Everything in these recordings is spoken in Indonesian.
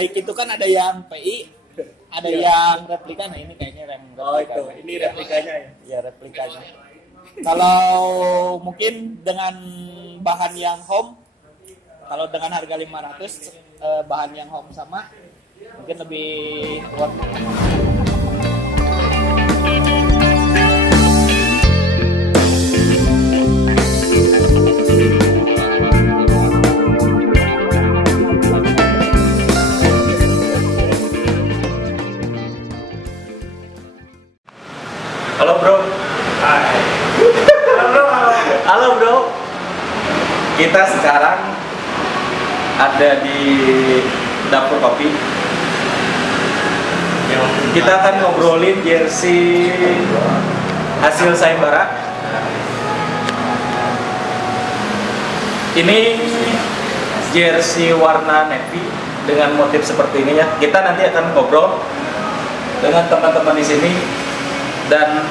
Nike itu kan ada yang PI, ada yang replika. Nah ini kayaknya rem replika. Oh itu, ini replikanya ya? Iya replikanya. Kalau mungkin dengan bahan yang home, kalau dengan harga 500 bahan yang home sama, mungkin lebih worth it. Halo bro. Halo bro. Kita sekarang ada di dapur kopi. Kita akan ngobrolin jersey hasil sayembara. Ini jersey warna navy dengan motif seperti ini ya. Kita nanti akan ngobrol dengan teman-teman di sini. Dan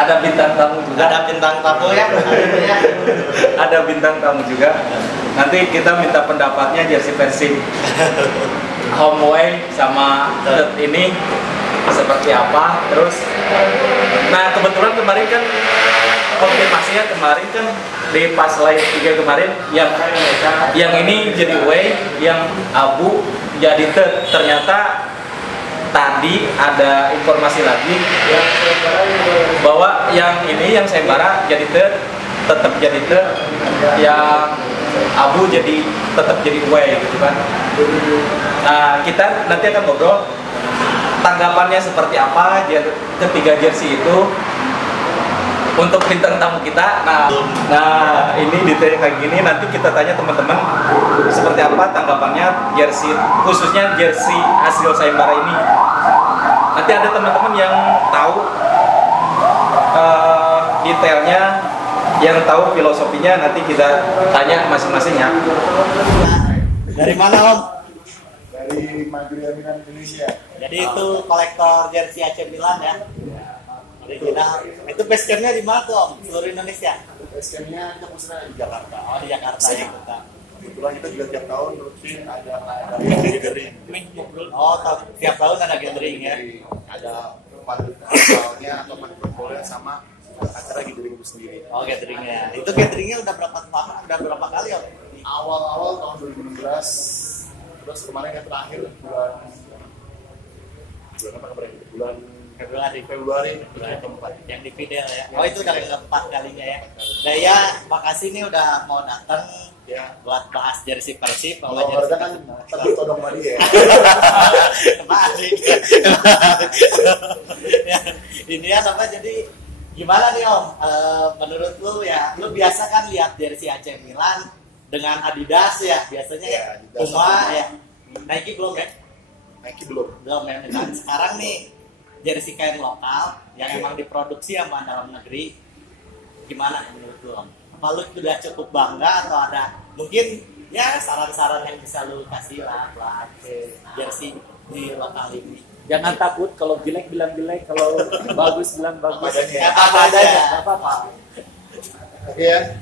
ada bintang tamu juga. Ada bintang tamu ya. Ada bintang tamu juga. Nanti kita minta pendapatnya jersey versi home away sama ini seperti apa. Terus, nah kebetulan kemarin kan konfirmasinya kemarin kan di pas live 3 kemarin yang ini jadi away, yang abu jadi ternyata. Tadi ada informasi lagi bahwa yang ini yang sayembara jadi tetap jadi yang abu jadi tetap jadi away gitu kan. Nah kita nanti akan ngobrol tanggapannya seperti apa ketiga jersey itu untuk bintang tamu kita. Nah ini detail kayak gini, nanti kita tanya teman-teman seperti apa tanggapannya jersey, khususnya jersey hasil sayembara ini. Nanti ada teman-teman yang tahu detailnya, yang tahu filosofinya, nanti kita tanya masing-masing ya. Dari mana Om? Dari Madura Milan Indonesia. Jadi itu kolektor jersey AC Milan ya. Original. Itu base campnya di mana tuh Om? Seluruh Indonesia? Base campnya kita pusatnya di Jakarta. Oh di Jakarta ya. Kebetulan kita juga tiap tahun rutin ada gathering. Oh tiap tahun ada gathering ya. Ada festivalnya atau portfolio sama acara gathering itu sendiri. Oh gatheringnya. Itu gatheringnya udah berapa kali Om? Awal-awal tahun 2016, terus kemarin yang terakhir bulan apa kemarin? Bulan Februari keempat yang di Fidel ya. Oh itu udah keempat kalinya ya. Nah ya makasih nih udah mau datang ya buat bahas jersey Persib. kalau Warga kan takut todong sama dia. Ya, ini ya apa jadi gimana nih Om? Menurut lu ya, lu biasa kan lihat jersey AC Milan dengan Adidas ya biasanya ya. Puma ya. Nike belum ya? Nike belum ya. Dan sekarang nih jersey kain lokal yang emang diproduksi sama dalam negeri, gimana menurut lu Om? Apa lu sudah cukup bangga atau ada mungkin ya saran-saran yang bisa lu kasih lah buat jersey di lokal ini? Jangan takut kalau jelek bilang jelek, kalau bagus bilang bagus. Apa adanya. Apa-apa. Oke ya,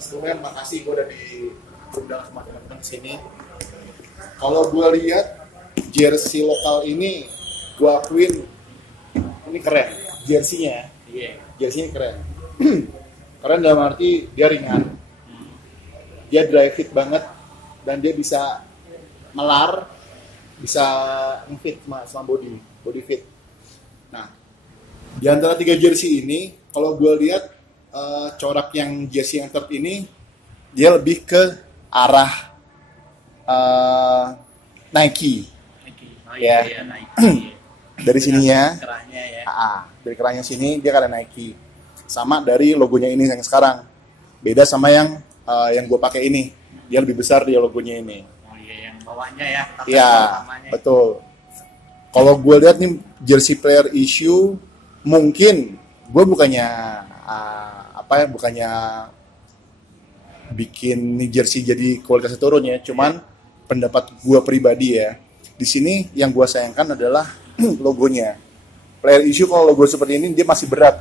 sebelumnya makasih gue udah diundang sama teman-teman kesini. Kalau gue lihat jersey lokal ini, gue akuin ini keren, jersey-nya. Iya. Jersey-nya keren. Keren dalam arti dia ringan, dia dry fit banget, dan dia bisa melar, bisa ngefit sama body fit. Nah, di antara 3 jersey ini, kalau gue lihat corak yang jersey yang third ini, dia lebih ke arah Nike. Oh Ya. iya Nike. Dari sininya, Kerahnya ya. dari kerahnya sini dia kayak Nike. Sama dari logonya ini yang sekarang. Beda sama yang gue pakai ini. Dia lebih besar dia logonya ini. Oh iya yang bawahnya ya. Iya, betul. Kalau gue lihat nih jersey player issue, mungkin gue bukannya bukannya bikin nih jersey jadi kualitasnya turun ya. Cuman pendapat gue pribadi ya. Di sini yang gue sayangkan adalah logonya. Player issue kalau logo seperti ini dia masih berat.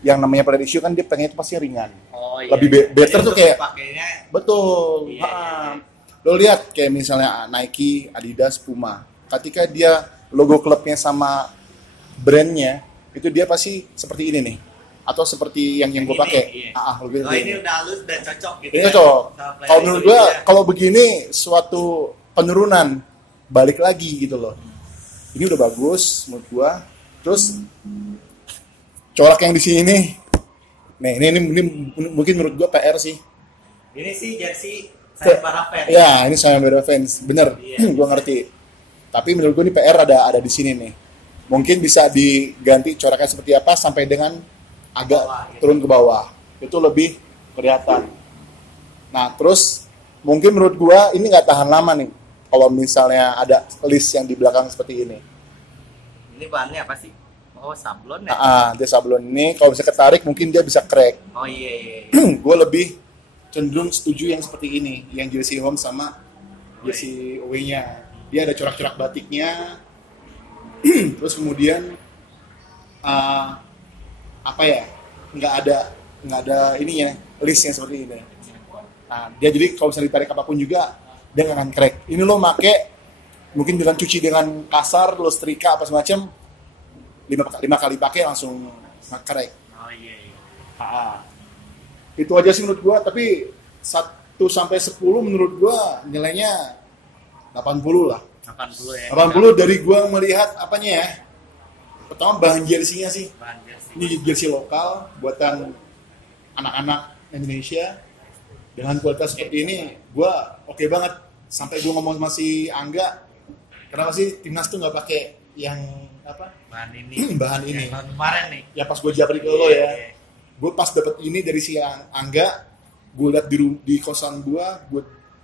Yang namanya player issue kan dia pengen itu pasti ringan. Oh iya. Lebih better tuh kayak pakainya betul. Iya. Lo lihat kayak misalnya Nike, Adidas, Puma. Ketika dia logo klubnya sama brandnya, itu dia pasti seperti ini nih. Atau seperti yang gue Ini, pakai. iya. Logo Oh ini udah halus udah cocok gitu. Ini ya. cocok. Sama player Kalau menurut itu, gue, iya. kalau begini suatu penurunan, balik lagi gitu loh. Ini udah bagus menurut gue. Terus corak yang di sini nih. Nih, ini mungkin menurut gue PR sih. Ini sih jersey sayembara fans. Ya, ini sayembara fans, bener. Iya. Gue ngerti. Tapi menurut gue ini PR ada di sini nih. Mungkin bisa diganti coraknya seperti apa sampai dengan agak Bawah, gitu. turun ke bawah. Itu lebih kelihatan. Nah, terus mungkin menurut gue ini nggak tahan lama nih. Kalau misalnya ada list yang di belakang seperti ini. Ini bahannya apa sih? Oh sablon ya? Dia sablon ini kalau bisa ketarik mungkin dia bisa crack. Oh iya. Gue lebih cenderung setuju yang seperti ini, yang jersey home sama jersey away-nya. Dia ada corak-corak batiknya. Terus kemudian apa ya? Nggak ada ininya, listnya seperti ini. Nah, dia jadi kalau misalnya ditarik apapun juga dia nggak akan crack. Ini lo make mungkin dengan cuci dengan kasar, lo setrika apa semacam 5 kali pakai langsung nge-crack. Oh iya. Itu aja sih menurut gua, tapi 1 sampai 10 menurut gua nilainya 80 lah. 80 ya. 80 dari gua melihat apanya ya. Pertama bahan jersey-nya sih. Bahan jersey. Ini jersey lokal buatan anak-anak Indonesia dengan kualitas seperti ini, gua oke banget. Sampai gua ngomong sama si Angga, kenapa sih timnas tuh nggak pakai yang apa? Bahan ini. Bahan ini. Yang tahun kemarin nih. Ya pas gue japri ke lo Iya. ya, gue pas dapet ini dari si Angga, gue liat di kosan gue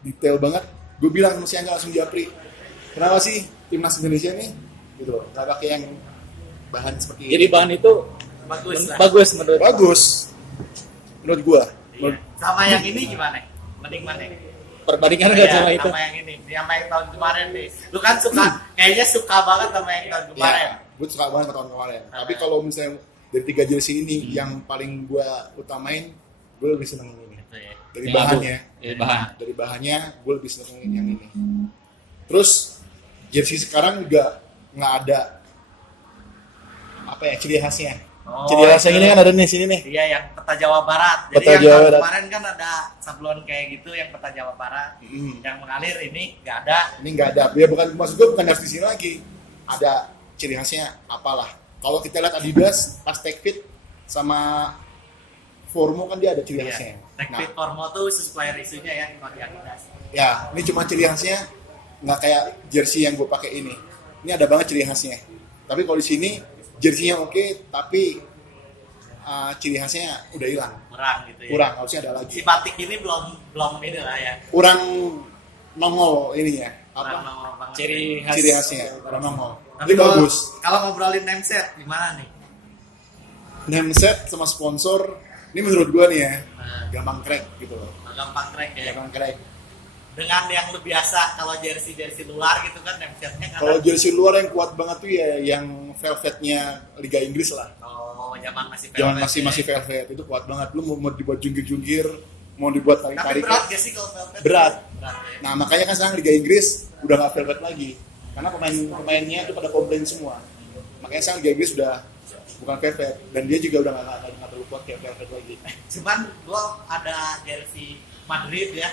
detail banget, gue bilang sama si Angga langsung japri, kenapa sih timnas Indonesia nih gitu loh, nggak pakai yang bahan seperti ini. Jadi bahan itu Bagus lah. bagus menurut. Bagus menurut gue. Iya. Sama yang ini gimana? Mending mana? Perbandingan nggak Iya, sama itu? sama yang ini, yang tahun kemarin nih. Lu kan kayaknya suka banget sama yang tahun kemarin. Ya, gue suka banget tahun kemarin. Tapi kalau misalnya dari 3 jersey ini yang paling gue utamain, gue lebih seneng yang ini. Gitu ya. Dari Yang bahannya. abu. Dari bahan. Dari bahannya gue lebih seneng yang ini. Terus jersey sekarang juga nggak ada apa ya ciri khasnya. Oh, Ciri khasnya itu. ini kan ada nih sini nih. Iya, yang peta Jawa Barat. Jadi Peta yang Jawa tahun Barat. kemarin kan ada sablon kayak gitu yang peta Jawa Barat. Hmm. Yang mengalir ini nggak ada. Ini nggak ada. Ya bukan maksud gue bukan harus di sini lagi. Ada ciri khasnya apalah. Kalau kita lihat Adidas pas Tech Fit sama Formo kan dia ada ciri khasnya. Tech Nah, Fit Formo tuh supplier isunya ya kalau di Adidas. ya ini cuma ciri khasnya nggak kayak jersey yang gue pakai ini. Ini ada banget ciri khasnya. Tapi kalau di sini jersey-nya oke, tapi ciri khasnya udah hilang. Kurang gitu ya. Kurang, harusnya ada Si lagi. batik ini belum ini lah ya. Kurang nongol ininya. Kurang Apa? nongol banget. Ciri khas. Ciri khasnya kurang nongol. Tapi Ini kalau, bagus. kalau ngobrolin name set gimana nih? Name set sama sponsor, ini menurut gue nih ya, Nah, gampang crack gitu loh. gampang crack ya. Gampang crack. Dengan yang lu biasa kalau jersey luar gitu kan name setnya kan. Kalau jersey luar yang kuat banget tuh ya yang velvetnya Liga Inggris lah. Oh, zaman masih Zaman velvet masih ya. velvet itu kuat banget. Lu mau dibuat jungkir-jungkir, mau dibuat Tapi tarik-tarik. berat gak sih kalau velvet? Berat. Berat ya. Nah makanya kan sekarang Liga Inggris udah nggak velvet lagi, karena pemainnya itu pada komplain semua. Makanya sekarang Liga Inggris udah bukan velvet dan dia juga udah nggak terlalu kuat kayak velvet lagi. Cuman gua ada jersey Madrid ya.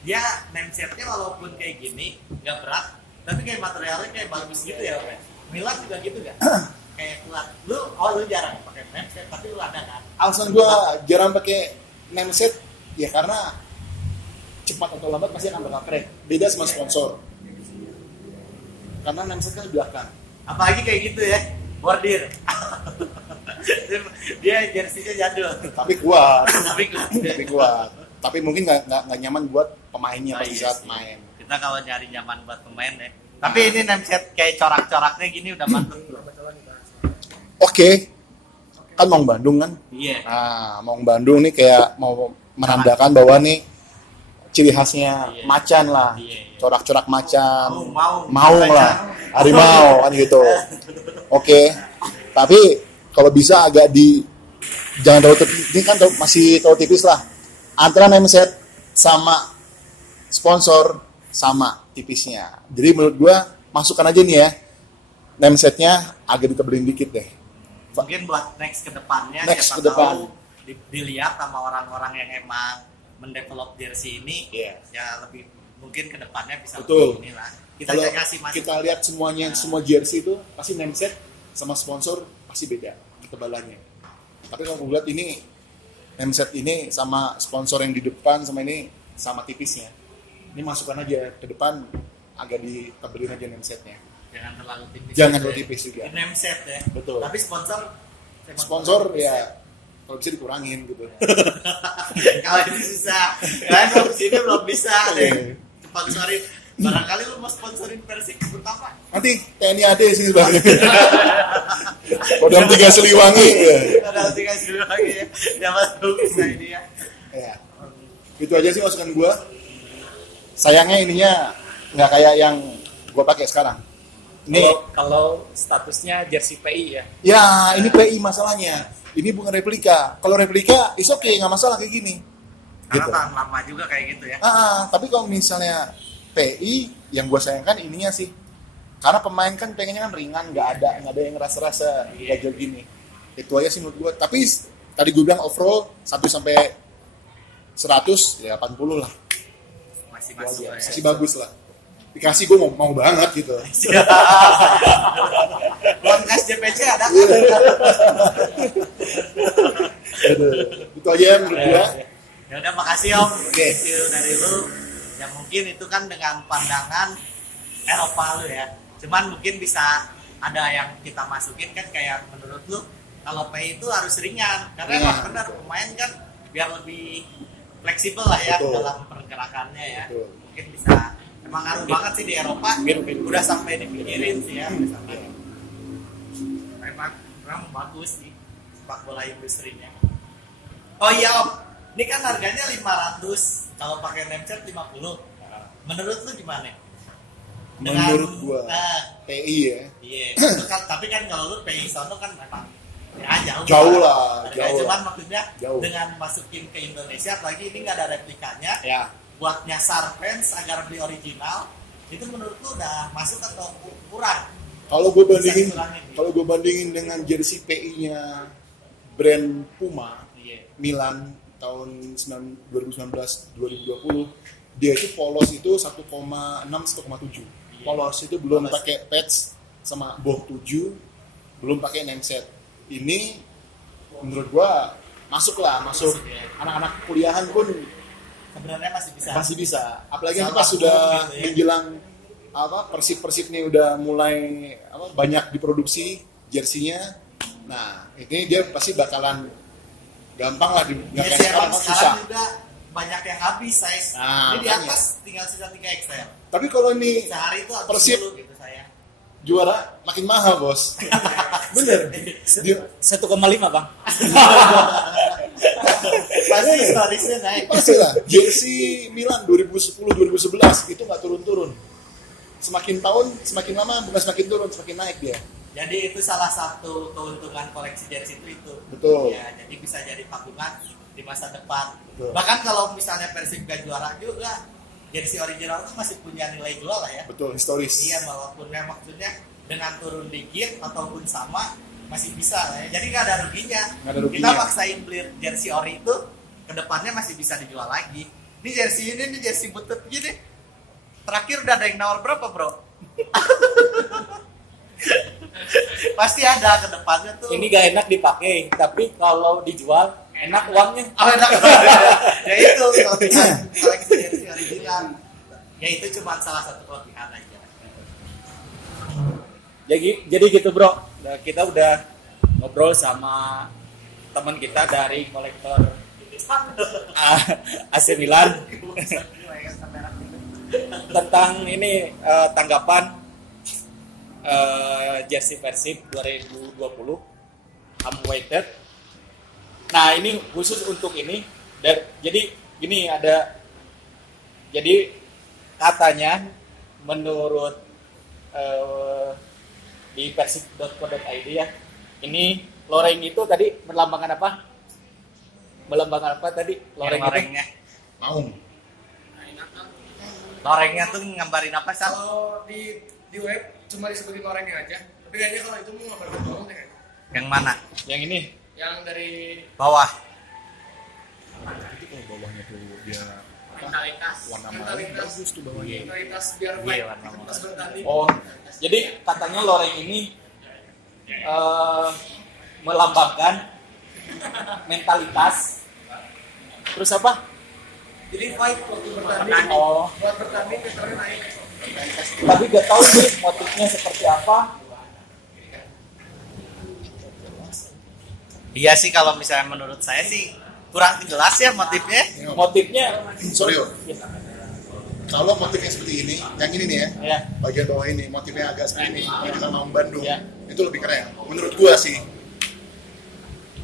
Dia name setnya walaupun kayak gini nggak berat, tapi kayak materialnya kayak bagus gitu ya, Pak. Milan juga gitu gak? Kayak kuat. Lu jarang pakai name set, tapi lu ada kan? Alasan gua jarang pakai name set ya karena cepat atau lambat pasti akan bakal crack. Beda sama sponsor. Karena name set kan di belakang. Apalagi kayak gitu ya, bordir. Dia jersey-nya jadul. Tapi kuat. Tapi Tapi kuat. Tapi mungkin nggak nyaman buat pemainnya pada saat sih. main. Kita kalau nyari nyaman buat pemain ya. Tapi ini name set kayak corak-coraknya gini udah mantep belum? Oke. Kan Maung Bandung kan. Iya. Nah, Maung Bandung nih kayak mau menandakan bahwa nih ciri khasnya Iya. macan lah. Iya, iya. Corak-corak macan. Maung lah. Harimau kan gitu. Oke. Tapi kalau bisa agak jangan terlalu tipis. Ini kan masih terlalu tipis lah. Antara name set sama sponsor sama tipisnya. Jadi menurut gua masukkan aja nih ya, name setnya agak ditebelin dikit deh. Mungkin buat next ke depannya Next siapa ke depan. tahu dilihat sama orang-orang yang emang mendevelop jersey ini, Iya. ya lebih mungkin ke depannya bisa Betul. lebih inilah. Kita Kalau kasih masuk. kita lihat semuanya, semua jersey itu pasti name set sama sponsor pasti beda ketebalannya. Tapi kalau gue lihat ini name set ini sama sponsor yang di depan sama ini sama tipisnya. Ini masukkan aja ke depan, agak ditebelin aja name setnya. Jangan terlalu tipis. Jangan terlalu tipis juga. Ini name set ya. Betul. Tapi Sponsor ya kalau bisa dikurangin gitu. kalau itu susah. Kan belum sini belum bisa deh. Sponsorin. Barangkali lu mau sponsorin Persik pertama. Nanti TNI AD sini bang. Kodam 3 Siliwangi. Ya. Ada 3 dulu lagi ya. Jangan dulu bisa ini ya. Ya. Itu aja sih masukan gua. Sayangnya ininya nggak kayak yang gua pakai sekarang. Ini Kalau statusnya jersey PI ya. ya ini PI masalahnya. Ini bukan replika. Kalau replika is oke, nggak masalah kayak gini. Karena Gitu. tahan lama juga kayak gitu ya. Tapi kalau misalnya PI yang gua sayangkan ininya sih. Karena pemain kan pengennya kan ringan, nggak ada yang rasa-rasa gajah gini. Itu aja sih menurut gua. Tapi tadi gua bilang overall 1 sampai 100 ya 80 lah. Masih Itu masuk aja. ya. Masih bagus lah. Dikasih gua mau banget gitu. Buat SJPC ada kan? Aduh. Itu aja menurut gua. Ya udah makasih Om. Oke. Thank you dari lu. Ya mungkin itu kan dengan pandangan Eropa lu ya. Cuman mungkin bisa ada yang kita masukin kan kayak menurut lu kalau PI itu harus ringan karena Ringan, emang benar betul. pemain kan biar lebih fleksibel lah ya Betul. dalam pergerakannya ya. Betul. Mungkin bisa emang ngaruh banget sih di Eropa. Udah sampai dipikirin sih ya. Udah sampai. Memang bagus sih sepak bola industrinya. Oh iya Om, ini kan harganya 500 kalau pakai name set 50. Menurut lu gimana? Menurut gua Nah, PI ya. iya. Itu kan, tapi kan kalau lu PI sono kan memang ya Jauh lah, Harganya jauh. cuman maksudnya Jauh. dengan masukin ke Indonesia apalagi ini nggak ada replikanya Ya. buat nyasar fans agar beli original itu menurut lu udah masuk atau kurang? Kalau gue Bisa bandingin, dikurangin, gitu. kalau gue bandingin dengan jersey PI-nya brand Puma Iya. Milan tahun 2019-2020, dia itu polos itu 1,6-1,7. Iya. Polos itu belum Polos. pakai patch sama boh 7, belum pakai name set. Ini menurut gua masuk Masuk, ya. anak-anak kuliahan pun Sebenarnya masih bisa. masih bisa. Apalagi nanti Sama pas sudah gitu ya. menjelang persib nih udah mulai banyak diproduksi jersinya. Nah, ini dia pasti bakalan gampang lah Ya, kayak sekarang, sekarang kan susah. juga banyak yang habis size. Nah, Ini di makanya. atas tinggal sisa 3 XL. Tapi kalau ini Sehari itu habis Persib. dulu gitu saya. juara makin mahal, Bos. Bener. Dia- 1,5 bang. Pasti historisnya naik. Pasti lah. Jersey Milan 2010-2011 itu nggak turun-turun. Semakin tahun, semakin lama bukan semakin turun, semakin naik dia. Jadi itu salah satu keuntungan koleksi jersey itu. Betul. Ya, jadi bisa jadi tabungan di masa depan. Betul. Bahkan kalau misalnya Persib gak juara juga, jersey original itu masih punya nilai jual lah ya. Betul, historis. Iya, walaupun maksudnya dengan turun dikit ataupun sama masih bisa lah ya. Jadi nggak ada ruginya. Nggak ada ruginya. Kita maksain beli jersey ori itu, kedepannya masih bisa dijual lagi. Ini jersey butut gini. Terakhir udah ada yang nawar berapa bro? Pasti ada kedepannya tuh. Ini gak enak dipakai, tapi kalau dijual enak uangnya. Oh, enak. Ya itu kalau kita koleksi jersey original. Ya itu cuma salah satu kelebihan aja. Jadi gitu bro, nah, kita udah ngobrol sama teman kita dari kolektor AC Milan tentang ini tanggapan jersey Persib 2020 unweighted. Nah ini khusus untuk ini jadi gini jadi katanya menurut di persib.co.id ya, ini loreng itu tadi melambangkan apa? Melambangkan apa tadi? Loreng itu? Lorengnya. Maung. Lorengnya tuh ngambarin apa Sal? Kalau di web cuma disebutin lorengnya aja. Tapi kayaknya kalau itu mau gambar balon deh. Yang mana? Yang ini. Yang dari Bawah. Itu kalau bawahnya tuh dia mentalitas. warna merah bagus tuh bawahnya. Mentalitas biar Iya, baik. warna merah. Pas bertanding. Oh, jadi katanya loreng ini melambangkan mentalitas. Terus apa? Jadi fight waktu bertanding. Oh, Buat bertanding meternya naik. tapi gak tahu sih motifnya seperti apa. Iya sih kalau misalnya menurut saya sih kurang jelas ya motifnya. Motifnya, Sorry, Om. Kalau motifnya seperti ini, yang ini nih ya, ya, bagian bawah ini, motifnya agak seperti ini, ini dengan Maung Bandung, Ya. itu lebih keren. Menurut gua sih.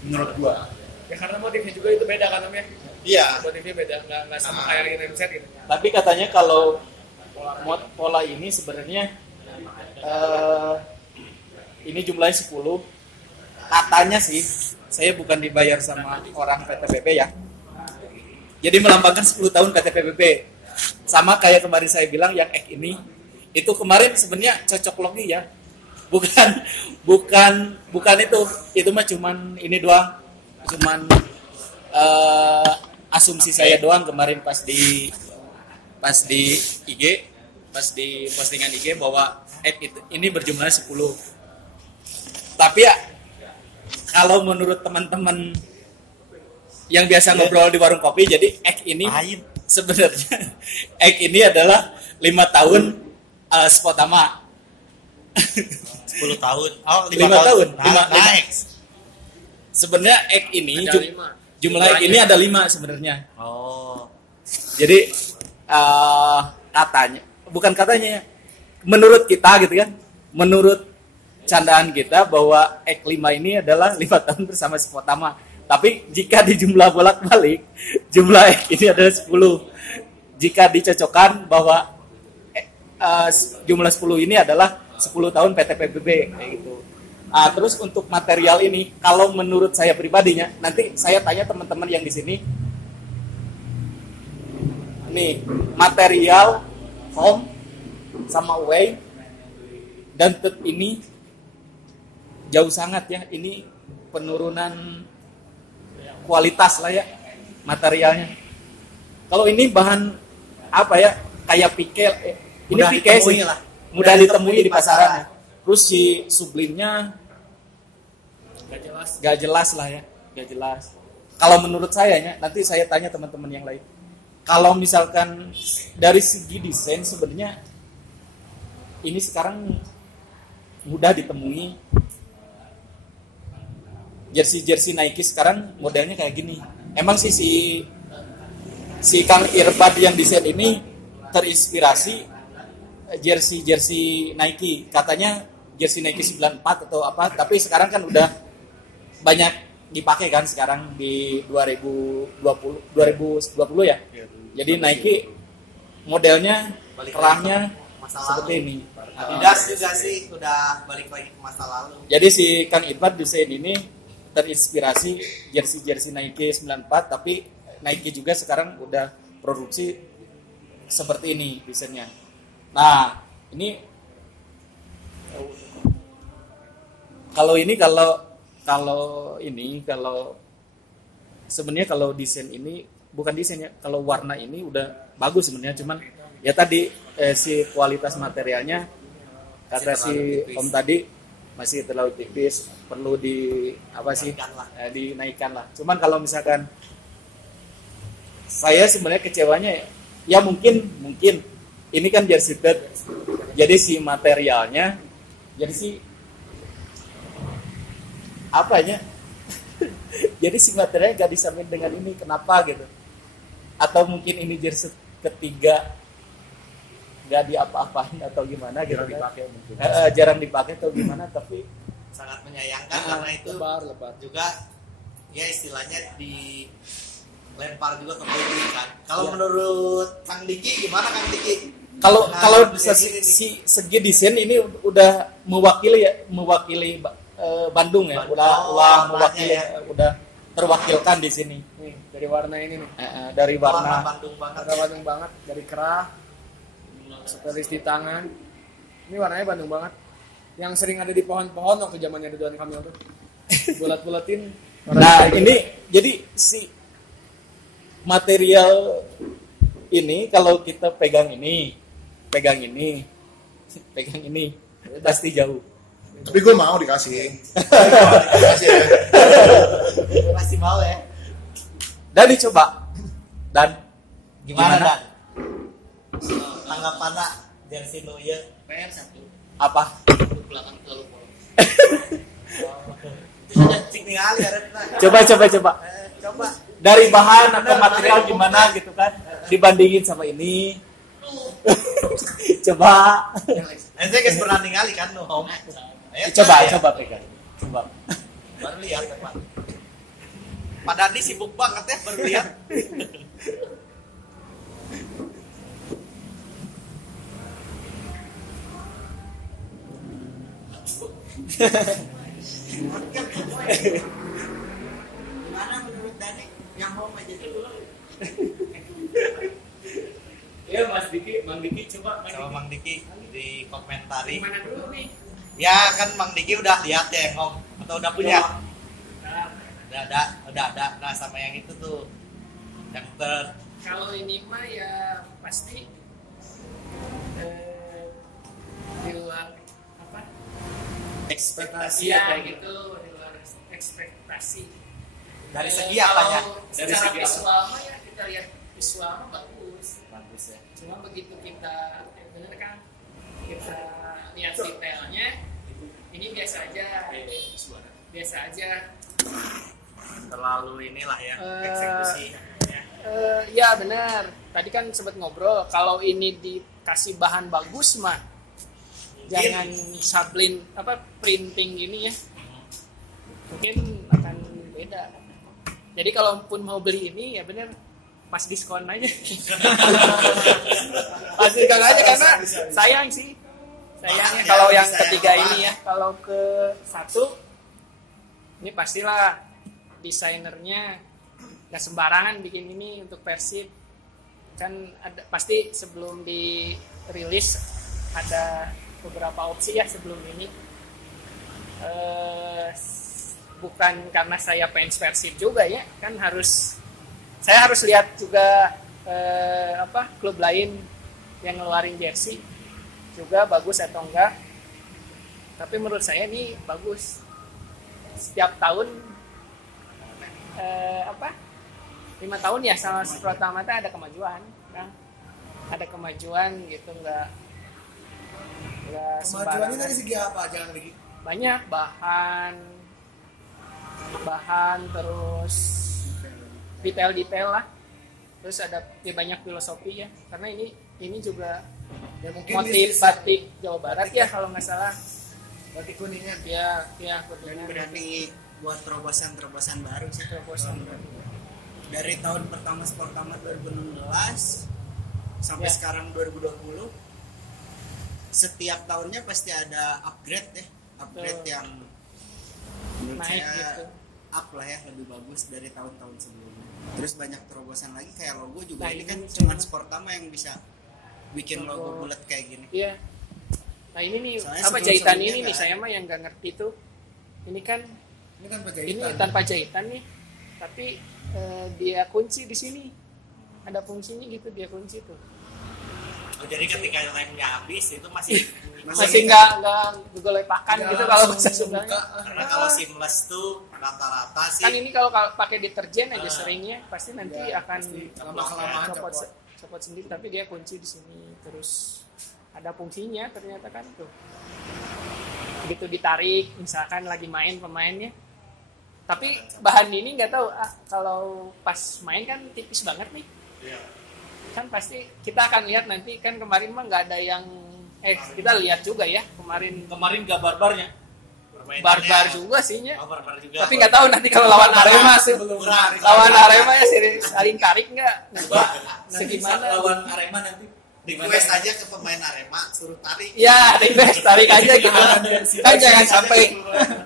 Menurut gua. Ya karena motifnya juga itu beda kan namanya. Iya. Motifnya beda, nggak sama kayak yang set gitu. tapi katanya kalau pola ini sebenarnya ini jumlahnya 10. Katanya sih, saya bukan dibayar sama orang PTPP ya. Jadi melambangkan 10 tahun PTPP. Sama kayak kemarin saya bilang yang ini itu kemarin sebenarnya cocok logi ya. Bukan itu mah cuman ini doang. Cuman asumsi saya doang kemarin pas di IG, pas di postingan IG bahwa ini berjumlah 10. Tapi ya kalau menurut teman-teman yang biasa ngobrol di warung kopi, jadi ini sebenarnya ini adalah 5 tahun Spotama. 10 tahun. Oh, 5 5 tahun. Naik. Sebenarnya ini Ada 5. jumlah ini ada 5 sebenarnya. Oh. Jadi katanya menurut kita gitu kan, menurut candaan kita bahwa X5 ini adalah 5 tahun bersama Spotama. Tapi jika dijumlah bolak-balik, jumlah X ini adalah 10. Jika dicocokkan bahwa jumlah 10 ini adalah 10 tahun PTPBB kayak gitu. Terus untuk material ini, kalau menurut saya pribadinya, nanti saya tanya teman-teman yang di sini. Nih, material foam sama away dan tet ini jauh sangat ya. Ini penurunan kualitas lah ya materialnya. Kalau ini bahan apa ya? Kayak pikel. Ini Mudah pikel ditemui sih. lah. Mudah ditemui di pasaran ya. Terus si sublimnya gak jelas lah ya, gak jelas. Kalau menurut saya ya, nanti saya tanya teman-teman yang lain. Kalau misalkan dari segi desain sebenarnya ini sekarang mudah ditemui. Jersey Nike sekarang modelnya kayak gini. Emang sih si Kang Irbad yang desain ini terinspirasi jersey Nike. Katanya jersey Nike 94 atau apa, tapi sekarang kan udah banyak dipakai kan sekarang di 2020 ya. Jadi Nike modelnya kerahnya seperti ini. Adidas juga sih udah balik lagi ke masa lalu. Jadi si Kang Irbad desain ini terinspirasi jersey Nike 94, tapi Nike juga sekarang udah produksi seperti ini desainnya. Nah, ini kalau sebenarnya kalau desain ini bukan desainnya, kalau warna ini udah bagus sebenarnya, cuman ya tadi si kualitas materialnya kata si Om tadi masih terlalu tipis, perlu dinaikkan lah. Cuman kalau misalkan saya sebenarnya kecewanya ya mungkin ini kan jersey tet, jadi si materialnya jadi si apanya jadi si materialnya gak disamain dengan ini, kenapa gitu? Atau mungkin ini jersey ketiga gak diapa-apain atau gimana gitu, jarang dipakai atau gimana, tapi Sangat menyayangkan karena itu lebar. juga ya istilahnya dilempar juga ke publik kan. Kalau menurut Kang Diki gimana Kang Diki? kalau bisa segi desain ini udah mewakili Bandung ya, udah mewakili ya. udah terwakilkan di sini. Nih, dari warna ini nih. Dari Warna warna Bandung banget. Warna Bandung banget, dari kerah Seteris di tangan. Ini warnanya Bandung banget. Yang sering ada di pohon-pohon waktu zamannya Ridwan Kamil tuh. Bulat-bulatin. Nah, ini jadi si material ini kalau kita pegang ini pasti jauh. Tapi gue mau dikasih. Masih mau ya. Dan dicoba. Dan Gimana, Gimana? Dan? Tanggapannya jersey nu ieu PR 1 apa? belakang terlalu bolong. cik ningali hareup Coba. coba Dari bahan atau material gimana gitu kan? Dibandingin sama ini. Coba. ente geus pernah ningali kan nu home. Ayo, Coba pegang. Coba. baru lihat Pak. Pak Dandi sibuk banget ya baru lihat. Gimana menurut Dani yang mau aja dulu? Ya Mas Diki, Mang Diki coba. Sama Mang Diki di komentari. Gimana dulu nih? Ya kan Mang Diki udah lihat ya yang home atau udah punya? Udah ada. Nah sama yang itu tuh yang Kalau ini mah ya pasti di luar apa? ekspektasi Iya kayak gitu, di luar ekspektasi. dari segi apanya? Dari Dari secara segi visual mah ya kita lihat visual mah bagus. Bagus ya. Cuma begitu kita bener kan kita lihat detailnya ini biasa aja. Biasa aja. Terlalu inilah ya Eh, eksekusi. Ya benar. Tadi kan sempat ngobrol kalau ini dikasih bahan bagus mah jangan sablin apa printing gini ya. Mungkin akan beda. Jadi kalaupun mau beli ini ya benar pas diskon aja. Pas diskon aja karena sayang sih. Sayangnya kalau yang ketiga ini ya, kalau ke satu ini pastilah desainernya nggak sembarangan bikin ini untuk Persib. Kan ada pasti sebelum dirilis ada beberapa opsi ya sebelum ini. Bukan karena saya fans Persib juga ya, kan saya harus lihat juga klub lain yang ngeluarin jersey juga bagus atau enggak. Tapi menurut saya ini bagus. Setiap tahun 5 tahun ya sama pertama ada kemajuan, nah, ada kemajuan gitu nggak Kemajuannya dari sembarangan. segi apa? Jangan lagi. Banyak bahan terus detail lah, terus ada ya banyak filosofi ya karena ini juga Ya mungkin motif bisnis batik Jawa Barat ya kalau nggak salah batik kuningnya. ya Dan kuningan berani buat terobosan baru sih. terobosan. Dari tahun pertama Sportama 2016 sampai Ya. sekarang 2020 setiap tahunnya pasti ada upgrade ya, upgrade Betul. yang menurut Naik saya gitu. up lah ya, lebih bagus dari tahun-tahun sebelumnya. Terus banyak terobosan lagi kayak logo juga. Nah, Ini kan ini cuma sama. Sportama yang bisa bikin logo bulat kayak gini. Iya. Nah ini nih Soalnya apa sebelum-sebelumnya jahitan ini nih nggak saya mah yang nggak ngerti tuh. Ini kan Ini kan ini tanpa jahitan nih, tapi dia kunci di sini. Ada fungsinya gitu dia kunci tuh. Oh, jadi ketika lemnya habis itu masih Masih nggak digelepakan gitu kalau bahasa Sundanya. karena kalau seamless tuh rata-rata sih Kan ini kalau pakai deterjen aja seringnya pasti nanti akan lama-kelamaan copot sendiri, tapi dia kunci di sini terus ada fungsinya ternyata kan tuh. Begitu ditarik misalkan lagi main pemainnya. Tapi bahan ini nggak tahu kalau pas main kan tipis banget nih. Kan pasti kita akan lihat nanti kan kemarin mah nggak ada yang kita lihat juga ya kemarin Gak barbarnya. permainannya- barbar juga sihnya. Oh, barbar juga. Tapi nggak tahu nanti kalau lawan Arema sih Kurang. lawan Arema ya saling tarik nggak? Segimana? Lawan Arema nanti Request aja ke pemain Arema suruh tarik. Ya, request tarik aja gitu. Kan jangan sampai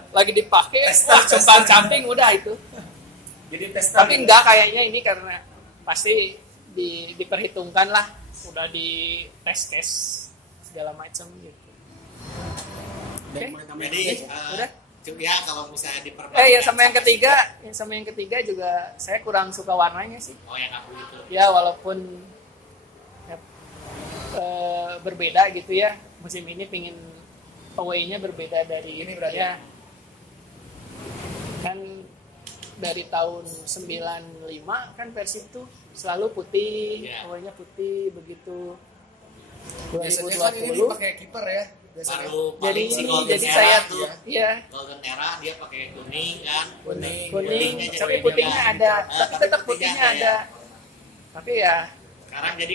lagi dipakai, wah cempang camping udah itu. jadi pesta. Tapi enggak kayaknya ini karena pasti diperhitungkan lah udah di tes segala macam gitu. Oke. Jadi Udah. ya kalau misalnya diperbanyak. Ya sama yang ketiga juga saya kurang suka warnanya sih. Oh yang aku itu. Ya walaupun ya, berbeda gitu ya, musim ini pingin away-nya berbeda dari Ini berarti? ya. Kan dari tahun 95 kan Persib tuh selalu putih, Iya. away-nya putih begitu. Biasanya kan ini 2020 pakai kiper ya. Biasanya. Baru jadi paling si Golden jadi Era saya tuh. iya Golden Era dia pakai kuning kan. Kuning. kuning, Putihnya tapi jadi putihnya beda. ada, Nah, tapi tetap putihnya ada. Tapi ya Sekarang jadi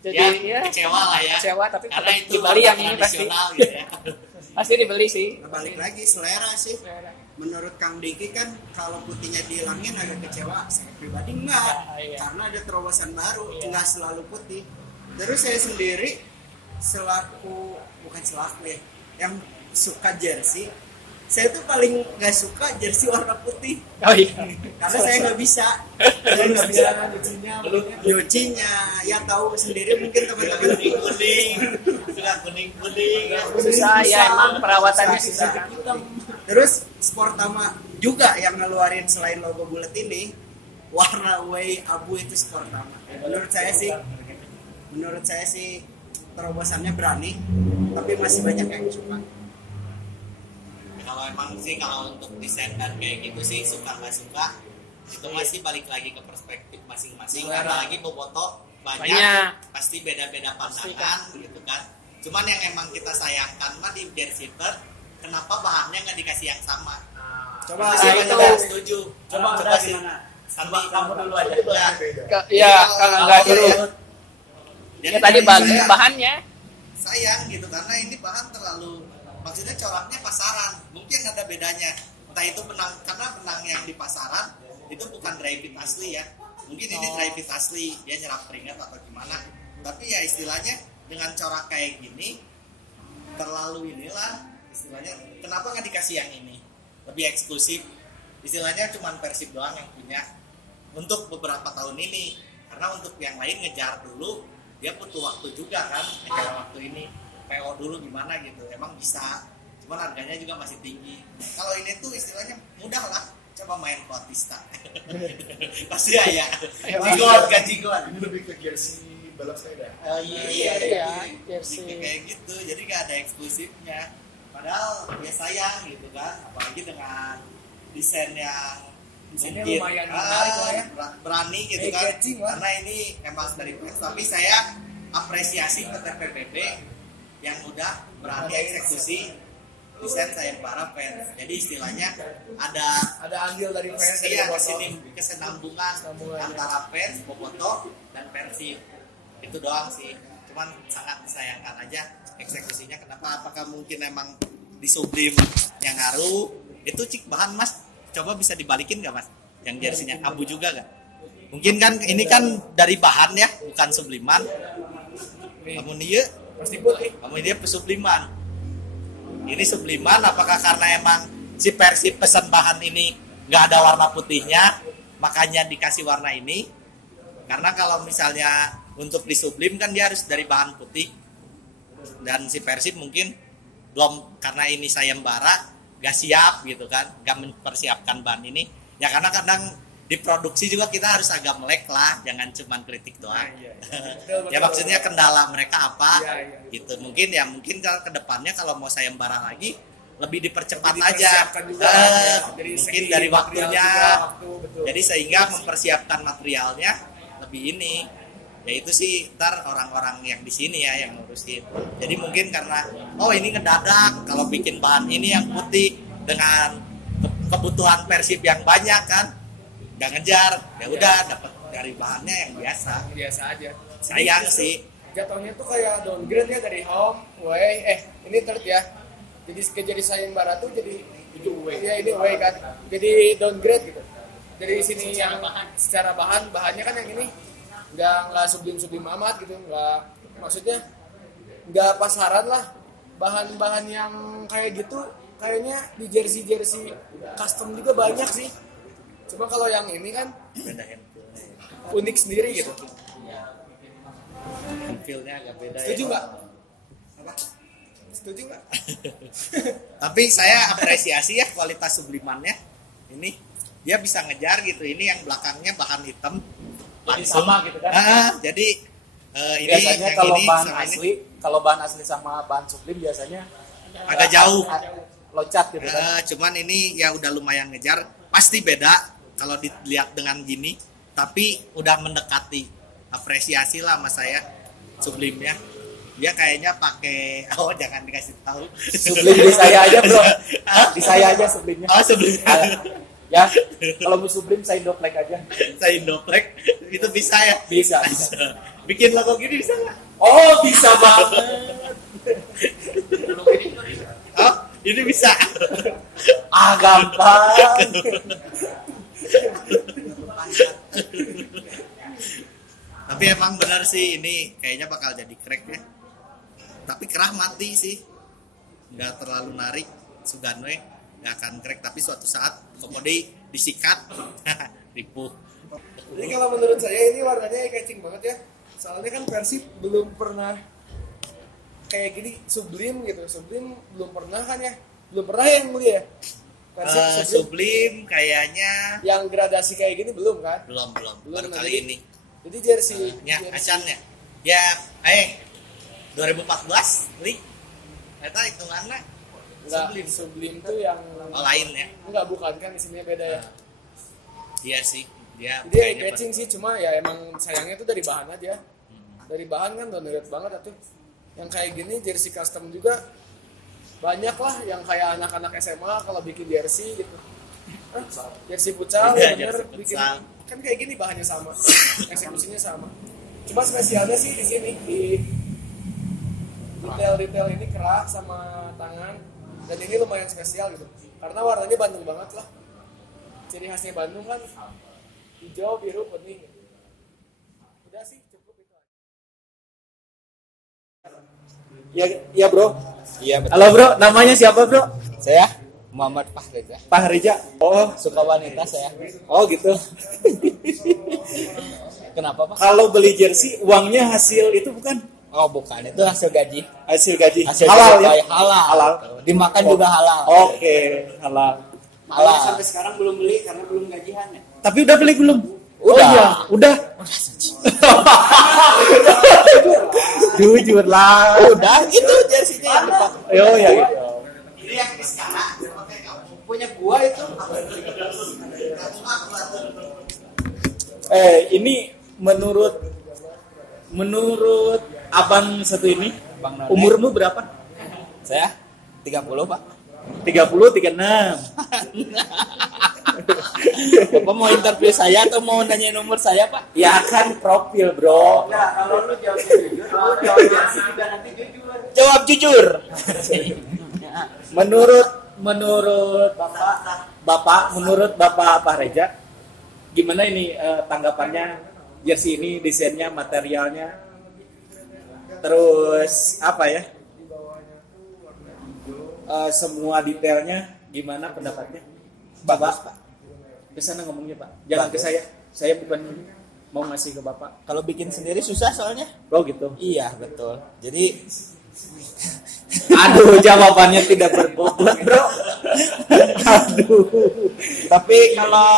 jadi ya kecewa lah ya. kecewa, tapi Karena tetap itu dibeli warna yang ini pasti. tradisional gitu ya. Pasti dibeli sih. Balik lagi selera sih. Menurut Kang Diki kan kalau putihnya dihilangin agak kecewa. Saya pribadi enggak, Iya. karena ada terobosan baru, Iya. enggak selalu putih. Terus saya sendiri bukan selaku ya, yang suka jersey, saya tuh paling nggak suka jersey warna putih Oh iya. karena saya nggak bisa nyucinya. Ya tahu sendiri mungkin teman-teman. Kuning, suka kuning ya. Susah ya, emang perawatannya susah. Terus Sportama juga yang ngeluarin selain logo bulat ini warna away abu itu Sportama. Menurut saya sih terobosannya berani, tapi masih banyak yang suka. Kalau emang sih kalau untuk desain dan kayak gitu sih suka nggak suka itu masih balik lagi ke perspektif masing-masing. Apalagi Boboto banyak pasti beda-beda pandangan gitu kan. Cuman yang emang kita sayangkan mah di jersey shirt, kenapa bahannya nggak dikasih yang sama? Coba Saya itu. nggak setuju. Coba sih. gimana? Sandi Kamu dulu aja. Ya, Kang Angga dulu. Jadi Ya tadi dari saya bahannya. sayang gitu karena ini bahan terlalu maksudnya coraknya pasaran, mungkin ada bedanya. Entah itu karena benang yang di pasaran itu bukan dry fit asli ya. Mungkin ini dry fit asli, dia nyerap keringat atau gimana. Tapi ya istilahnya dengan corak kayak gini terlalu inilah istilahnya. Kenapa nggak dikasih yang ini? Lebih eksklusif. Istilahnya cuma Persib doang yang punya untuk beberapa tahun ini. Karena untuk yang lain ngejar dulu, dia butuh waktu juga kan. Ngejar waktu ini PO dulu gimana gitu. Emang bisa. Cuman harganya juga masih tinggi. Kalau ini tuh istilahnya mudah lah. Coba main Bautista. Pasti ya. Jigon kan jigon. Ini lebih ke jersey balap sepeda. Iya, jersey. Kayak gitu. Jadi gak ada eksklusifnya. Padahal ya sayang gitu kan. Apalagi dengan desain yang Desainnya mungkin, lumayan menarik lah ya. berani gitu kan. Catching lah. Karena ini emang dari fans. Tapi saya apresiasi ke TPPB yang udah berani eksekusi desain sayembara fans. Jadi istilahnya ada andil dari fans dari iya, Boboto. kesenambungan antara fans Boboto dan Persib. Itu doang sih. Cuman sangat disayangkan aja eksekusinya. Kenapa? Apakah mungkin emang di Sublim yang ngaruh? Itu cik bahan mas. Coba bisa dibalikin nggak mas? Yang jersinya abu juga nggak? Mungkin kan ini kan dari bahan ya, bukan subliman. Kamu dia Pasti putih. kamu dia pesubliman. Ini subliman apakah karena emang si Persib pesan bahan ini nggak ada warna putihnya makanya dikasih warna ini? Karena kalau misalnya untuk di sublim kan dia harus dari bahan putih dan si Persib mungkin belum karena ini sayembara gak siap gitu kan, gak mempersiapkan bahan ini ya karena kadang diproduksi juga kita harus agak melek lah, jangan cuma kritik doang. Ya maksudnya kendala mereka apa gitu, mungkin kalau kedepannya kalau mau sayembara lagi lebih dipercepat aja juga, mungkin dari waktunya jadi sehingga mempersiapkan materialnya lebih ini ya itu sih ntar orang-orang yang di sini ya yang ngurusin. Jadi mungkin karena ini ngedadak kalau bikin bahan ini yang putih dengan kebutuhan Persib yang banyak kan nggak ngejar ya udah dapat dari bahannya yang biasa aja. sayang sih Jatuhnya tuh kayak downgrade ya dari home, away, ini third ya. Jadi sayembara tuh jadi away. Ya ini away kan. Jadi downgrade gitu. Dari sini yang secara bahannya kan yang ini nggak sublim amat gitu, nggak maksudnya nggak pasaran lah. Bahan-bahan yang kayak gitu kayaknya di jersey custom juga banyak sih. Cuma kalau yang ini kan beda unik sendiri gitu. Feel-nya agak beda. Setuju ya. nggak? Apa? Setuju nggak? Tapi saya apresiasi ya kualitas sublimannya. Ini dia bisa ngejar gitu. Ini yang belakangnya bahan hitam. Jadi sama gitu kan. Jadi ini Biasanya yang kalau ini bahan sama asli, ini kalau bahan asli sama bahan sublim biasanya agak jauh. loncat gitu kan. Cuman ini ya udah lumayan ngejar. Pasti beda kalau dilihat dengan gini. Tapi udah mendekati. Apresiasi lah sama saya sublimnya. Dia kayaknya pakai jangan dikasih tahu. Sublim di saya aja bro. Di saya aja sublimnya. Sublim. Ya, kalau mau sublim saya Indoplek aja. Saya Indoplek itu bisa ya? Bisa. Bikin logo gini bisa nggak? Oh bisa banget. Oh, ini bisa. Gampang. Tapi emang benar sih ini kayaknya bakal jadi crack ya. Tapi kerah mati sih. Nggak terlalu narik Suganwe, nggak akan crack. Tapi suatu saat komodi disikat ripuh. Jadi kalau menurut saya ini warnanya catching banget ya. Soalnya kan Persib belum pernah kayak gini sublim gitu. Sublim belum pernah kan ya. Belum pernah yang beli ya. Persib Sublim kayaknya yang gradasi kayak gini belum kan? belum baru Nah, kali jadi- ini. Jadi jersey Acan ya. Ya, 2014 beli. Eta hitungannya enggak Sublim. sublim tuh yang Lain ya. enggak bukan kan isinya beda ya. Iya sih. Dia Jadi kayaknya catching sih cuma ya emang sayangnya tuh dari bahan aja. Dari bahan kan udah ngeliat banget atuh. Yang kayak gini jersey custom juga banyak lah yang kayak anak-anak SMA kalau bikin jersey gitu. Jersey futsal Iya, bener jersey bikin futsal. kan kayak gini bahannya sama, eksekusinya sama. Cuma spesialnya sih di sini di detail-detail ini kerak sama tangan dan ini lumayan spesial gitu. Karena warnanya Bandung banget lah. Ciri khasnya Bandung kan hijau, biru, kuning. Udah sih cukup itu aja. Ya bro. Iya betul. Halo bro, namanya siapa bro? Saya Muhammad Fahreza. Pak Rija. Oh, Suka wanita saya. oh gitu. Kenapa Pak? Kalau beli jersey uangnya hasil itu bukan Oh bukan, itu hasil gaji. hasil gaji. Hasil Halal gaji, ya? Halal. Halal. Dimakan juga halal. Oke, halal. Halal. Sampai sekarang belum beli karena belum gajian ya. Tapi udah beli belum? Udah. Oh iya, udah. Jujur lah. Udah gitu jersey-nya yang dipakai. Oh ya gitu. ini yang di sekarang Punya gua itu. Ini menurut abang satu ini, Bang None. umurmu berapa? Saya 30 Pak. 30, 36. Bapak mau interview saya atau mau nanya nomor saya Pak? Ya kan profil bro. Nah, kalau lu jawab jujur, lu jawab jersey juga nanti jujur. Jawab jujur. Menurut bapak, menurut bapak Pak Reja, gimana ini tanggapannya jersey ini, desainnya, materialnya, terus apa ya? Semua detailnya gimana pendapatnya? Bagus Pak. Ke sana ngomongnya Pak, jangan ke saya. Saya bukan mau ngasih ke bapak. Kalau bikin sendiri susah soalnya. Oh gitu. Iya betul. Jadi Aduh, jawabannya tidak berbobot bro. Aduh. tapi kalau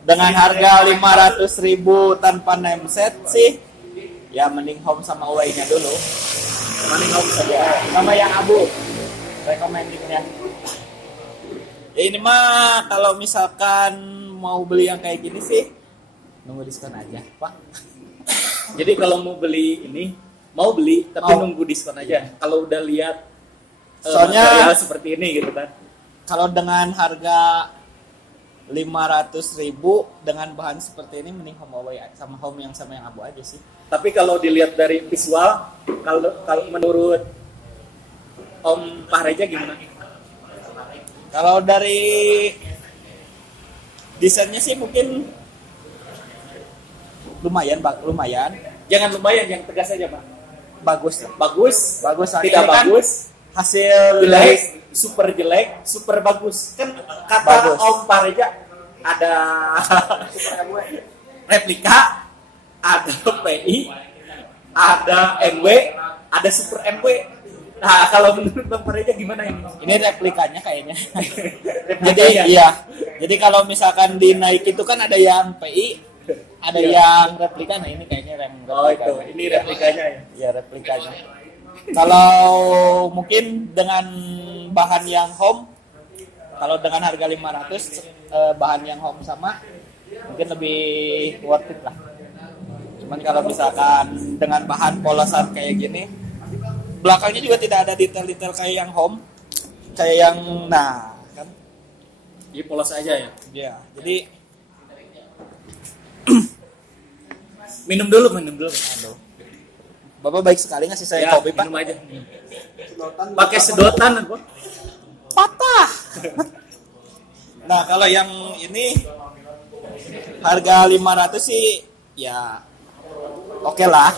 dengan harga 500.000 tanpa name set sih, ya mending home sama away-nya dulu. Mending home saja. Sama yang abu. Recommendingnya. Ya ini mah kalau misalkan mau beli yang kayak gini sih nunggu diskon aja, Pak. Jadi kalau mau beli ini, mau beli tapi Mau. nunggu diskon aja. Kalau udah lihat Soalnya- material seperti ini gitu kan. Kalau dengan harga 500.000 dengan bahan seperti ini mending home away sama home yang sama yang abu aja sih. Tapi kalau dilihat dari visual, kalau menurut Om Pak Reja gimana? Kalau dari desainnya sih mungkin lumayan, lumayan Jangan lumayan, yang tegas aja Pak. bagus lah. Bagus, Bagus, tidak ini kan bagus, hasil jelek, super bagus. Kan kata Bagus. Om Pak Reja ada replika, ada PI, ada NW, ada Super MW. Nah, kalau menurut Bang Pareja gimana ini? Ini replikanya kayaknya. Jadi Iya. Jadi kalau misalkan di Nike itu kan ada yang PI, ada yang replika. Nah ini kayaknya yang replika. Oh itu, ini replikanya ya. Iya replikanya. Kalau mungkin dengan bahan yang home, kalau dengan harga 500 bahan yang home sama, mungkin lebih worth it lah. Cuman kalau misalkan dengan bahan polosan kayak gini, belakangnya juga tidak ada detail-detail kayak yang home, kayak yang nah kan. Jadi polos aja ya. Ya, jadi Minum dulu. Aduh. Bapak baik sekali ngasih saya Ya, kopi, Pak. minum aja. Pakai sedotan apa? Patah. Nah, kalau yang ini harga 500 sih ya oke lah.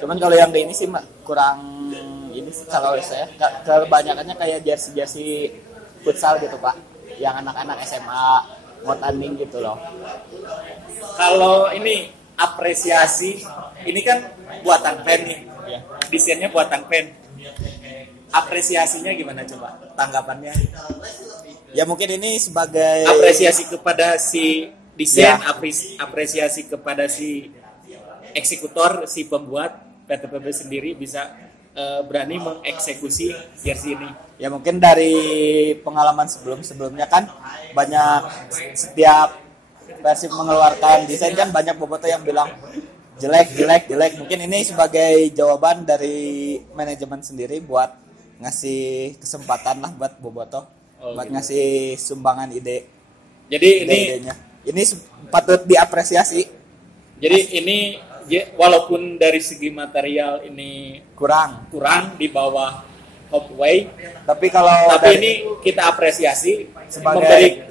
Cuman kalau yang ini sih kurang ini sih kalau saya kebanyakannya kayak jersey futsal gitu, Pak. Yang anak-anak SMA mau tanding gitu loh. Kalau ini apresiasi, ini kan buatan pen nih. Ya. Desainnya buatan pen. Apresiasinya gimana coba? Tanggapannya? Ya mungkin ini sebagai Apresiasi kepada si desain, Ya. apresiasi kepada si eksekutor, si pembuat PTPB sendiri bisa berani mengeksekusi jersey ini. ya mungkin dari pengalaman sebelumnya kan banyak setiap Persib mengeluarkan desain kan banyak bobotoh yang bilang jelek. Mungkin ini sebagai jawaban dari manajemen sendiri buat ngasih kesempatan lah buat bobotoh, buat gitu. ngasih sumbangan ide. Jadi ini Ide-idenya. Ini patut diapresiasi. jadi ini walaupun dari segi material ini Kurang. di bawah Hopway, Tapi kalau tapi dari- ini kita apresiasi Sebagai- memberi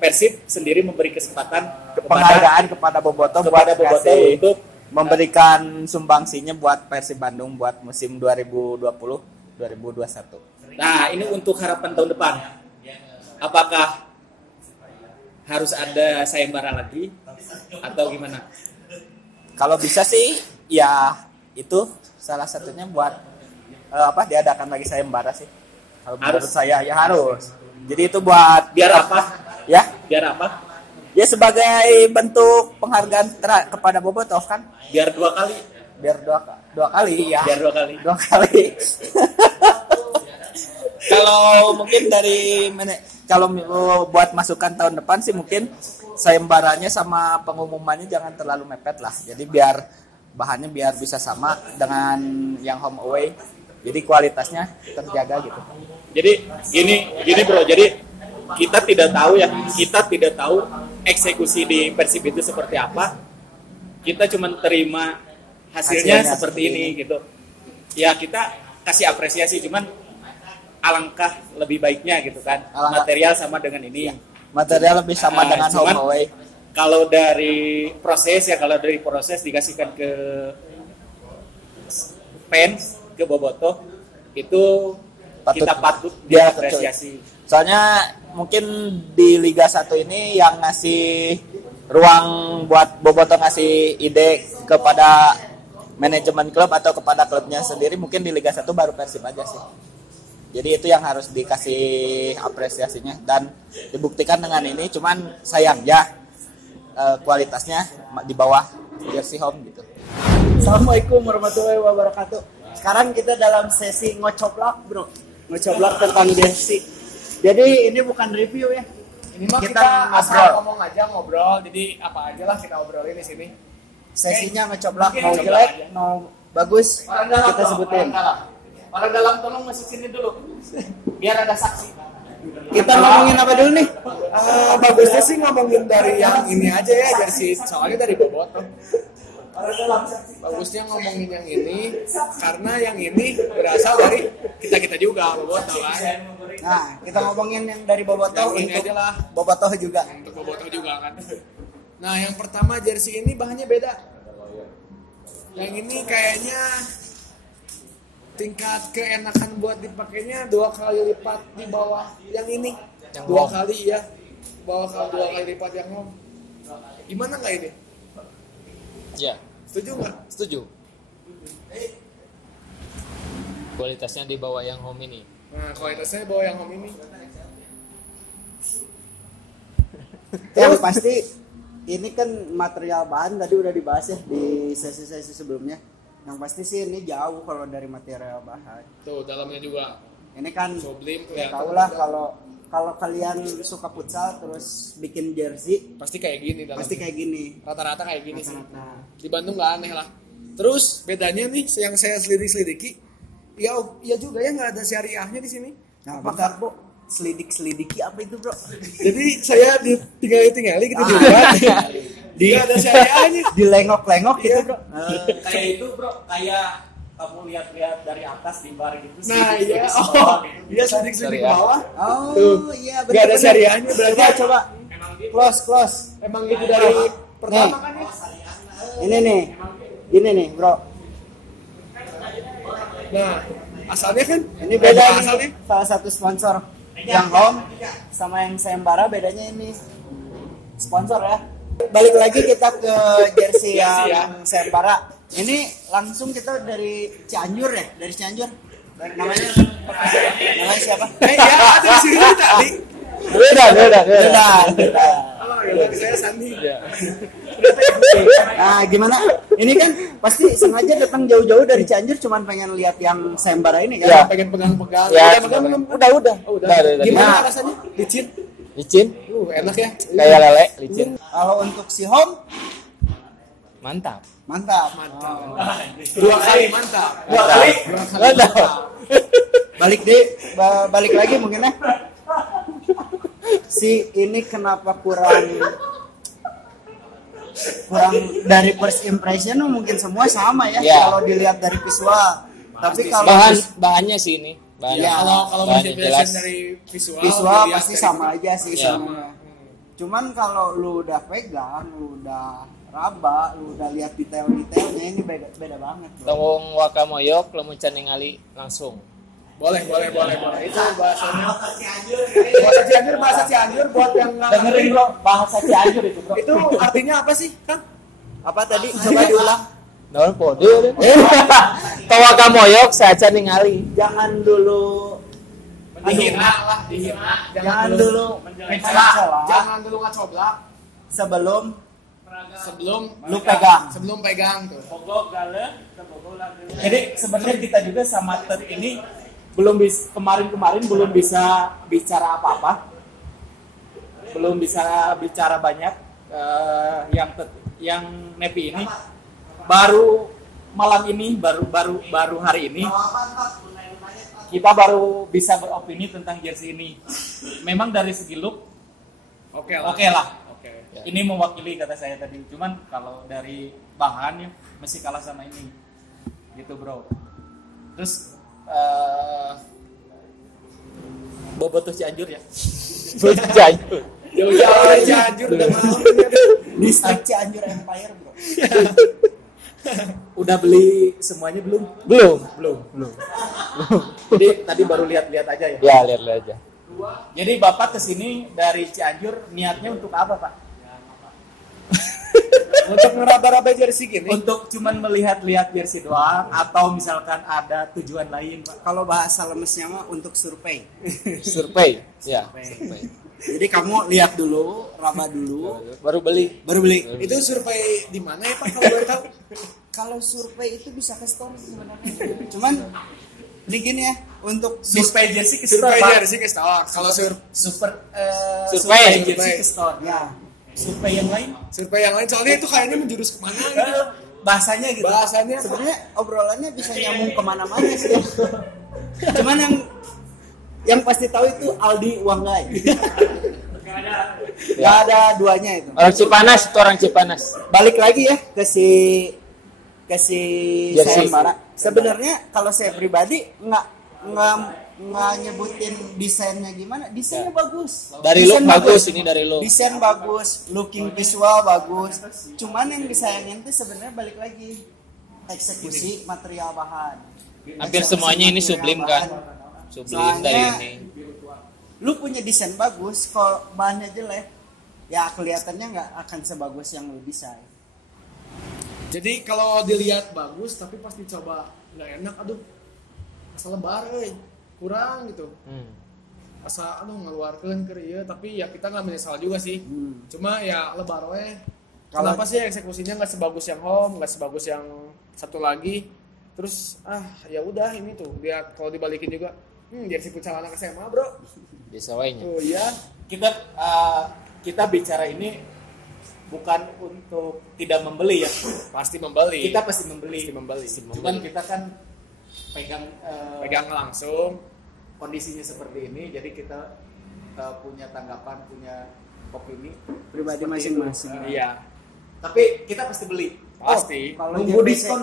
Persib sendiri memberi kesempatan penghargaan kepada bobotoh buat kepada bobotoh ngasih- untuk memberikan sumbangsinya buat Persib Bandung buat musim 2020-2021. nah ini untuk harapan tahun depan. Apakah harus ada sayembara lagi atau gimana? Kalau bisa sih ya itu salah satunya buat diadakan lagi sayembara sih. Kalau menurut Harus. saya ya harus. Jadi itu buat Biar apa? ya Biar apa? ya sebagai bentuk penghargaan kepada bobotoh kan Biar 2 kali. biar dua kali ya. Biar 2 kali. 2 kali. Kalau mungkin dari kalau buat masukan tahun depan sih mungkin sayembaranya sama pengumumannya jangan terlalu mepet lah. Jadi biar bahannya biar bisa sama dengan yang home away. Jadi kualitasnya terjaga gitu. Jadi gini bro, jadi kita tidak tahu eksekusi di Persib itu seperti apa. Kita cuma terima hasilnya Hasilnya seperti ini gitu. Ya kita kasih apresiasi, cuman alangkah lebih baiknya gitu kan. Alangkah. Material sama dengan ini. Material lebih sama dengan Cuman home away. Kalau dari proses dikasihkan ke fans, ke bobotoh itu kita patut dia diapresiasi. Soalnya mungkin di Liga 1 ini yang ngasih ruang buat bobotoh ngasih ide kepada manajemen klub atau kepada klubnya sendiri mungkin di Liga 1 baru Persib aja sih. Jadi itu yang harus dikasih apresiasinya dan dibuktikan dengan ini. Cuman sayang ya kualitasnya di bawah jersey home gitu. Assalamualaikum warahmatullahi wabarakatuh. Sekarang kita dalam sesi ngocoblak bro. Ngocoblak tentang jersey. Jadi ini bukan review ya. Ini mah Kita kita asal ngobrol. ngomong aja ngobrol. Jadi apa aja lah kita obrolin di sini. Sesinya ngocoblak, mau jelek, mau bagus, kita sebutin. Orang dalam tolong masuk sini dulu. Biar ada saksi. Kita ngomongin apa dulu nih? Bagusnya sih ngomongin dari yang ini aja ya jersey. Soalnya dari bobotoh. Bagusnya ngomongin yang ini karena yang ini berasal dari kita juga bobotoh kan. Nah, kita ngomongin yang dari bobotoh Yang ini untuk aja lah. bobotoh juga. Untuk bobotoh juga kan. Nah yang pertama jersey ini bahannya beda. Yang ini kayaknya tingkat keenakan buat dipakainya 2 kali lipat di bawah yang ini. Yang 2 home. kali ya. Bawah 2 kali lipat yang home. Gimana nggak ini? Ya, Setuju nggak? setuju. Kualitasnya di bawah yang home ini. Nah, kualitasnya bawa yang home ini. Yang pasti ini kan material bahan tadi udah dibahas ya di sesi-sesi sebelumnya. Yang pasti sih ini jauh kalau dari material bahan. Tuh, dalamnya juga Ini kan Sublime ya kelihatan. tau lah kalau kalian suka futsal terus bikin jersey Pasti kayak gini dalamnya. pasti kayak gini. Rata-rata kayak gini sih. Rata-rata. Di Bandung nggak aneh lah. Terus bedanya nih yang saya selidiki, ya juga ya nggak ada syariahnya di sini. Nah, bentar, Bro. Selidiki apa itu, Bro? Jadi saya ditinggali gitu juga. Nggak ada syariahnya. Dilengok-lengok gitu, Iya. Bro. Kayak itu bro, kayak kamu lihat-lihat dari atas di bar gitu. Nah selidik iya, ke bawah gitu. dia selidik ke bawah. Oh, Tuh. iya Nggak ada benar. syariahnya berarti. Coba. Close. Emang gitu dari pertama kan ya. Ini nih. Gini nih, Bro. Nah, asalnya kan Ini beda nih. asalnya. Salah satu sponsor yang home sama yang sayembara bedanya ini sponsor ya. Balik lagi kita ke jersey yang sayembara. Ini langsung kita dari Cianjur ya, dari Cianjur. Namanya siapa? Ya ada di sini tadi. Beda. Oh, ya saya Sandi. Nah, gimana? Ini kan pasti sengaja datang jauh-jauh dari Cianjur cuman pengen lihat yang sayembara ini kan? Ya, pengen pegang-pegang. Ya, Udah pegang belum? udah. Oh, udah. Udah. Gimana Nah. rasanya? Licin? Licin, Enak ya. kayak lele, licin. Kalau untuk si home Mantap. mantap. Dua kali mantap. Mantap. Balik lagi mungkin ya. Si ini kenapa kurang dari first impression mungkin semua sama ya, Ya. kalau dilihat dari visual. Tapi kalau Bahannya sih ini. Bahannya. Ya, Kalau bahannya masih jelas. dari visual visual dilihat pasti dari- sama aja sih Ya. semuanya. Cuman kalau lu udah pegang, lu udah raba, lu udah lihat detail-detailnya ini beda banget, bro. Tunggung wakamoyok lemucan ningali langsung. Boleh. Itu bahasanya. Bahasa Cianjur buat yang nggak Dengerin, ngerti. bro, bahasa Cianjur itu, bro. Itu artinya apa sih, Kang? Apa tadi? Coba diulang. Naon pode. Tawa kamoyok saja ningali. Jangan dulu Dihina lah, dihina. jangan dulu mencela. mencela Jangan dulu ngacoblak sebelum sebelum pegang tuh. Jadi sebenarnya kita juga sama Ted ini kemarin belum bisa bicara apa-apa, belum bisa bicara banyak. Yang Nepi ini baru malam ini, baru hari ini kita baru bisa beropini tentang jersey ini. Memang dari segi look Oke lah. Oke. Ini mewakili kata saya tadi. Cuman kalau dari bahannya masih kalah sama ini. Gitu, bro. Terus bobotoh Cianjur ya. Cianjur. Jauh-jauh dari Cianjur udah malam. distrik Cianjur Empire, bro. Udah beli semuanya belum? Belum. Jadi tadi baru lihat-lihat aja ya. Ya, lihat aja. Jadi Bapak kesini dari Cianjur niatnya untuk apa, Pak? Untuk ngeraba-raba jersey gini. Untuk cuman melihat-lihat jersey doang atau misalkan ada tujuan lain, Pak? Kalau bahasa lemesnya mah untuk survei. Survei. Ya, survei. Jadi kamu lihat dulu, raba dulu, Baru beli. baru beli. Itu survei di mana ya, Pak, kalau boleh tahu? Kalau survei itu bisa ke store sebenarnya. Cuman ini gini ya, untuk Survei jersey ke store, Survei Pak. jersey ke store. Kalau Survei. jersey ke store. ya Survei yang lain survei yang lain soalnya itu kayaknya menjurus kemana gitu. bahasanya gitu. Bahasanya sebenarnya obrolannya bisa nyambung kemana-mana sih. Cuman yang pasti tahu itu Aldi Uanggai. Gak ada duanya itu. Orang Cipanas, itu orang Cipanas. Balik lagi ya ke si Jersey. sayembara. Sebenarnya kalau saya pribadi nggak nyebutin desainnya gimana. Desainnya bagus. Dari Desain look bagus, ini dari look. Desain bagus, looking visual bagus. Cuman yang disayangin itu sebenarnya balik lagi eksekusi material bahan. Hampir Eksekusi semuanya ini material sublim bahan. kan. Sublim dari ini. Lu punya desain bagus, kalau bahannya jelek, ya kelihatannya nggak akan sebagus yang lu desain. Jadi kalau dilihat bagus tapi pas dicoba nggak enak, aduh asa lebar kurang gitu. Asa aduh ngeluarkeun keur ieu, tapi ya kita nggak menyesal juga sih. Cuma ya lebar we. Kenapa sih eksekusinya nggak sebagus yang home, nggak sebagus yang satu lagi? Terus ya udah ini tuh lihat kalau dibalikin juga jersey futsal anak SMA bro. Bisa wainya. Oh iya. Kita bicara ini bukan untuk tidak membeli ya. Pasti membeli. Kita pasti membeli. Cuman kita kan pegang langsung kondisinya seperti ini, jadi kita punya tanggapan, punya opini Pribadi seperti masing-masing. itu. iya. Tapi kita pasti beli. Pasti. Kalau Nunggu JPC diskon.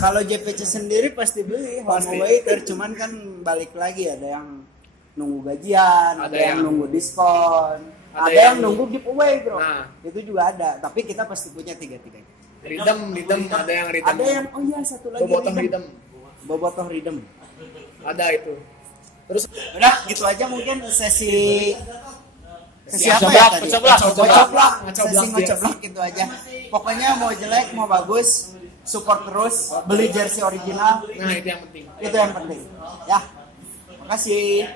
kalau JPC sendiri pasti beli Pasti. home waiter, cuman kan balik lagi ada yang nunggu gajian, ada yang nunggu diskon, ada yang nunggu giveaway bro. Nah. Itu juga ada, tapi kita pasti punya tiga-tiganya. Rhythm ada yang rhythm. Ada yang oh iya satu lagi bobotoh rhythm. Bobotoh rhythm. Ada itu. Terus Udah gitu aja mungkin sesi Siap, apa ya tadi? Ngocoblak. Sesi ngocoblak gitu aja. Pokoknya mau jelek mau bagus, support terus, beli jersey original, nah itu yang penting. itu yang penting. Ya. Makasih.